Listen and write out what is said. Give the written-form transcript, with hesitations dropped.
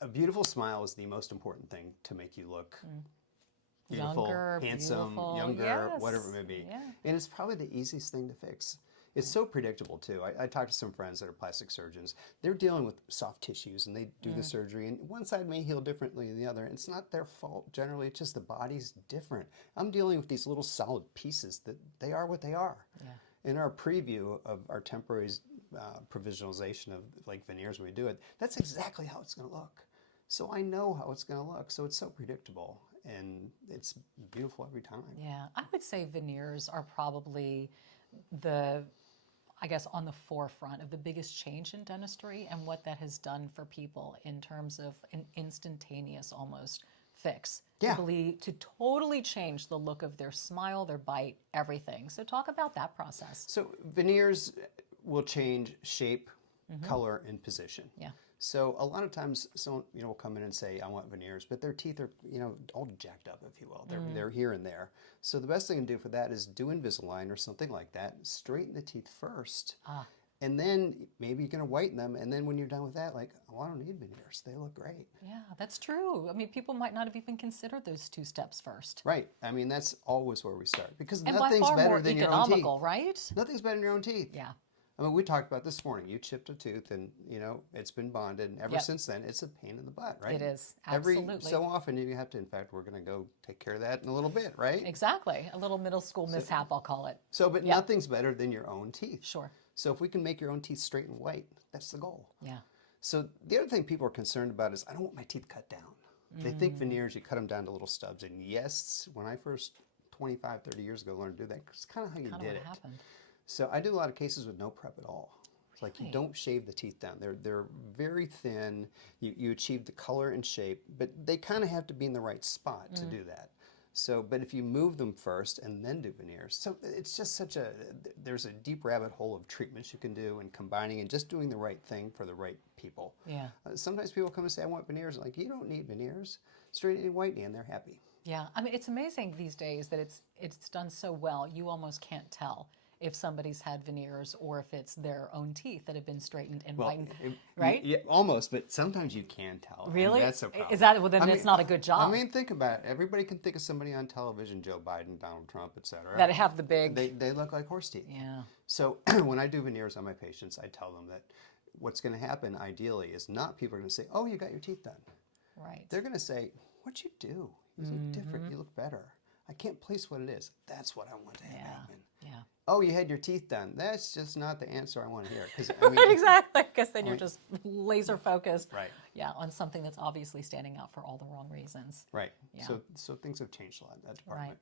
A beautiful smile is the most important thing to make you look beautiful, Younger, handsome, beautiful. younger, Yes. whatever it may be. Yeah. And it's probably the easiest thing to fix. It's so predictable too. I talked to some friends that are plastic surgeons. They're dealing with soft tissues and they do the surgery and one side may heal differently than the other. It's not their fault. Generally, it's just the body's different. I'm dealing with these little solid pieces that they are what they are. Yeah. In our preview of our temporary provisionalization of like veneers when we do it, that's exactly how it's going to look. So I know how it's going to look. So it's so predictable and it's beautiful every time. Yeah, I would say veneers are probably the, I guess, on the forefront of the biggest change in dentistry and what that has done for people in terms of an instantaneous almost fix. Yeah. To totally change the look of their smile, their bite, everything. So talk about that process. So veneers will change shape, color, and position. Yeah. So a lot of times someone will come in and say, I want veneers, but their teeth are all jacked up, if you will. They're here and there. So the best thing to do for that is do Invisalign or something like that. Straighten the teeth first. And then maybe you're going to whiten them. And then when you're done with that, like, oh, I don't need veneers. They look great. Yeah, that's true. I mean, people might not have even considered those two steps first. Right. I mean, that's always where we start. Because And nothing's by far better more than your own teeth. economical, right? Nothing's better than your own teeth. Yeah. I mean, we talked about this morning. You chipped a tooth and, it's been bonded. And ever Yep. since then, it's a pain in the butt, right? It is, absolutely. Every so often you have to, in fact, we're going to go take care of that in a little bit, right? Exactly. A little middle school mishap, I'll call it. So, but Yep. nothing's better than your own teeth. Sure. So if we can make your own teeth straight and white, that's the goal. Yeah. So the other thing people are concerned about is I don't want my teeth cut down. They think veneers, you cut them down to little stubs. And yes, when I first 25, 30 years ago learned to do that, it's kind of how you Kind of did what it. happened. So I do a lot of cases with no prep at all. It's like you don't shave the teeth down. They're very thin. You achieve the color and shape, but they kind of have to be in the right spot to do that. So, but if you move them first and then do veneers, so it's just there's a deep rabbit hole of treatments you can do and combining and just doing the right thing for the right people. Yeah. Sometimes people come and say, I want veneers. Like, you don't need veneers. Straightening and whitening, and they're happy. Yeah. I mean, it's amazing these days that it's done so well. You almost can't tell if somebody's had veneers or if it's their own teeth that have been straightened and whitened, right? Yeah, almost, but sometimes you can tell. Really? And that's a problem. Is that, well, then it's not a good job. I mean, think about it. Everybody can think of somebody on television, Joe Biden, Donald Trump, etc. that have the big... They look like horse teeth. Yeah. So when I do veneers on my patients, I tell them that what's going to happen ideally is not people are going to say, oh, you got your teeth done. Right. They're going to say, what'd you do? You look different. You look better. I can't place what it is. That's what I want to happen. Yeah. Oh, you had your teeth done. That's just not the answer I want to hear. Exactly, because then you're just laser focused. Right. Yeah, on something that's obviously standing out for all the wrong reasons. Right. Yeah. So things have changed a lot in that department. Right.